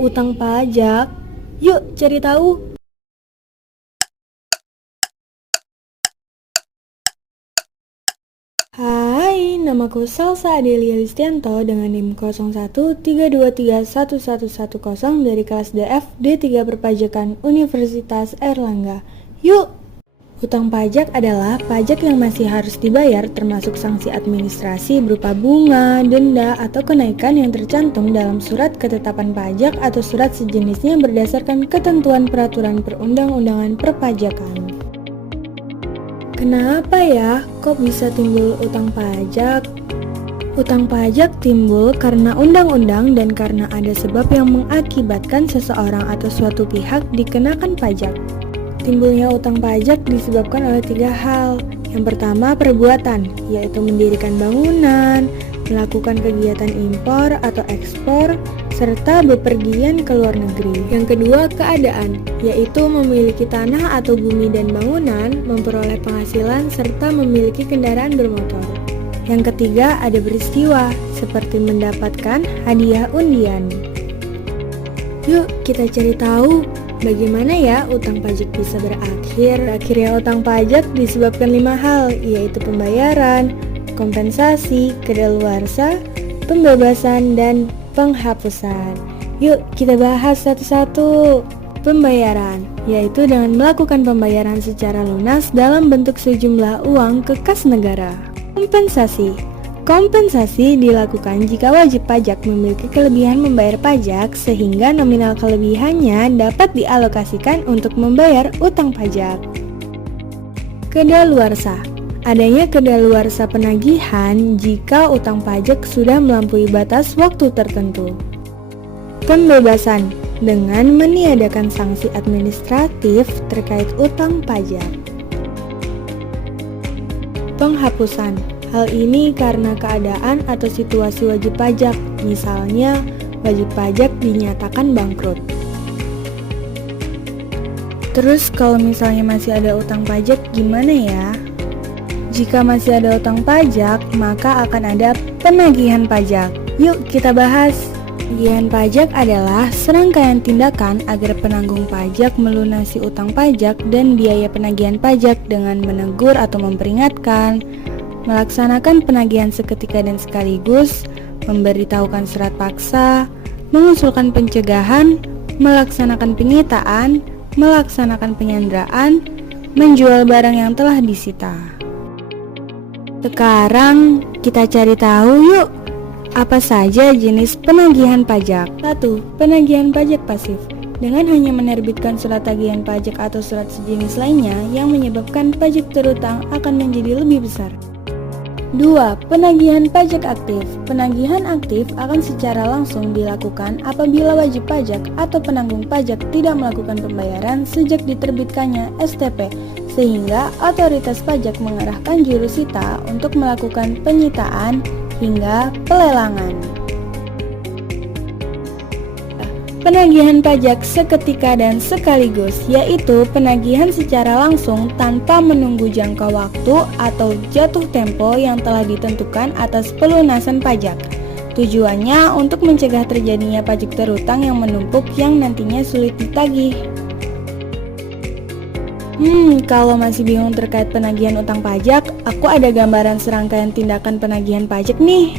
Utang pajak? Yuk cari tahu. Hai, namaku Salsa Adelia Listianto dengan NIM 0132311110 dari kelas DF D3 Perpajakan Universitas Airlangga. Yuk! Utang pajak adalah pajak yang masih harus dibayar termasuk sanksi administrasi berupa bunga, denda, atau kenaikan yang tercantum dalam surat ketetapan pajak atau surat sejenisnya berdasarkan ketentuan peraturan perundang-undangan perpajakan. Kenapa ya kok bisa timbul utang pajak? Utang pajak timbul karena undang-undang dan karena ada sebab yang mengakibatkan seseorang atau suatu pihak dikenakan pajak. Timbulnya utang pajak disebabkan oleh 3 hal. Yang pertama, perbuatan, yaitu mendirikan bangunan, melakukan kegiatan impor atau ekspor, serta bepergian ke luar negeri. Yang kedua, keadaan, yaitu memiliki tanah atau bumi dan bangunan, memperoleh penghasilan, serta memiliki kendaraan bermotor. Yang ketiga, ada peristiwa, seperti mendapatkan hadiah undian. Yuk, kita cari tahu bagaimana ya utang pajak bisa berakhir. Akhirnya utang pajak disebabkan 5 hal, yaitu pembayaran, kompensasi, kedaluarsa, pembebasan, dan penghapusan. Yuk kita bahas satu-satu. Pembayaran, yaitu dengan melakukan pembayaran secara lunas dalam bentuk sejumlah uang ke kas negara. Kompensasi dilakukan jika wajib pajak memiliki kelebihan membayar pajak sehingga nominal kelebihannya dapat dialokasikan untuk membayar utang pajak. Kedaluarsa, adanya kedaluarsa penagihan jika utang pajak sudah melampaui batas waktu tertentu. Pembebasan, dengan meniadakan sanksi administratif terkait utang pajak. Penghapusan, hal ini karena keadaan atau situasi wajib pajak, misalnya wajib pajak dinyatakan bangkrut. Terus kalau misalnya masih ada utang pajak gimana ya? Jika masih ada utang pajak, maka akan ada penagihan pajak. Yuk kita bahas. Penagihan pajak adalah serangkaian tindakan agar penanggung pajak melunasi utang pajak dan biaya penagihan pajak dengan menegur atau memperingatkan, melaksanakan penagihan seketika dan sekaligus, memberitahukan surat paksa, mengusulkan pencegahan, melaksanakan penyitaan, melaksanakan penyanderaan, menjual barang yang telah disita. Sekarang kita cari tahu yuk, apa saja jenis penagihan pajak. 1. Penagihan pajak pasif, dengan hanya menerbitkan surat tagihan pajak atau surat sejenis lainnya yang menyebabkan pajak terutang akan menjadi lebih besar. 2. Penagihan pajak aktif. Penagihan aktif akan secara langsung dilakukan apabila wajib pajak atau penanggung pajak tidak melakukan pembayaran sejak diterbitkannya STP, sehingga otoritas pajak mengarahkan jurusita untuk melakukan penyitaan hingga pelelangan. Penagihan pajak seketika dan sekaligus, yaitu penagihan secara langsung tanpa menunggu jangka waktu atau jatuh tempo yang telah ditentukan atas pelunasan pajak. Tujuannya untuk mencegah terjadinya pajak terutang yang menumpuk yang nantinya sulit ditagih. Kalau masih bingung terkait penagihan utang pajak, aku ada gambaran serangkaian tindakan penagihan pajak nih.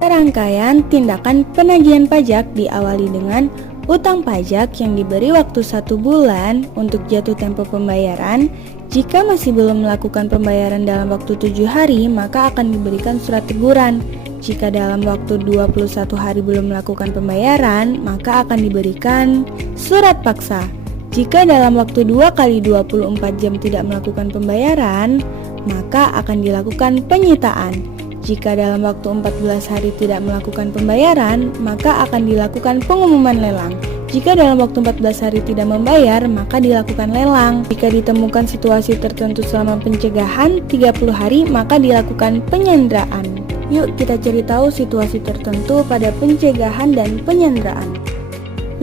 Serangkaian tindakan penagihan pajak diawali dengan utang pajak yang diberi waktu 1 bulan untuk jatuh tempo pembayaran. Jika masih belum melakukan pembayaran dalam waktu 7 hari, maka akan diberikan surat teguran. Jika dalam waktu 21 hari belum melakukan pembayaran, maka akan diberikan surat paksa. Jika dalam waktu 2 kali 24 jam tidak melakukan pembayaran, maka akan dilakukan penyitaan. Jika dalam waktu 14 hari tidak melakukan pembayaran, maka akan dilakukan pengumuman lelang. Jika dalam waktu 14 hari tidak membayar, maka dilakukan lelang. Jika ditemukan situasi tertentu selama pencegahan 30 hari, maka dilakukan penyanderaan. Yuk kita cari tahu situasi tertentu pada pencegahan dan penyanderaan.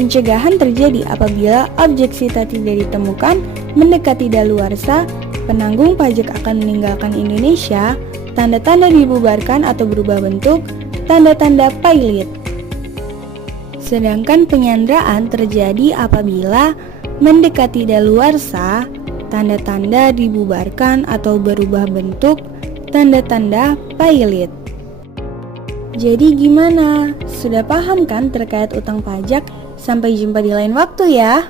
Pencegahan terjadi apabila objek sita tidak ditemukan, mendekati daluarsa, penanggung pajak akan meninggalkan Indonesia, tanda-tanda dibubarkan atau berubah bentuk, tanda-tanda pailit. Sedangkan penyanderaan terjadi apabila mendekati daluarsa, tanda-tanda dibubarkan atau berubah bentuk, tanda-tanda pilot. Jadi gimana? Sudah paham kan terkait utang pajak? Sampai jumpa di lain waktu ya.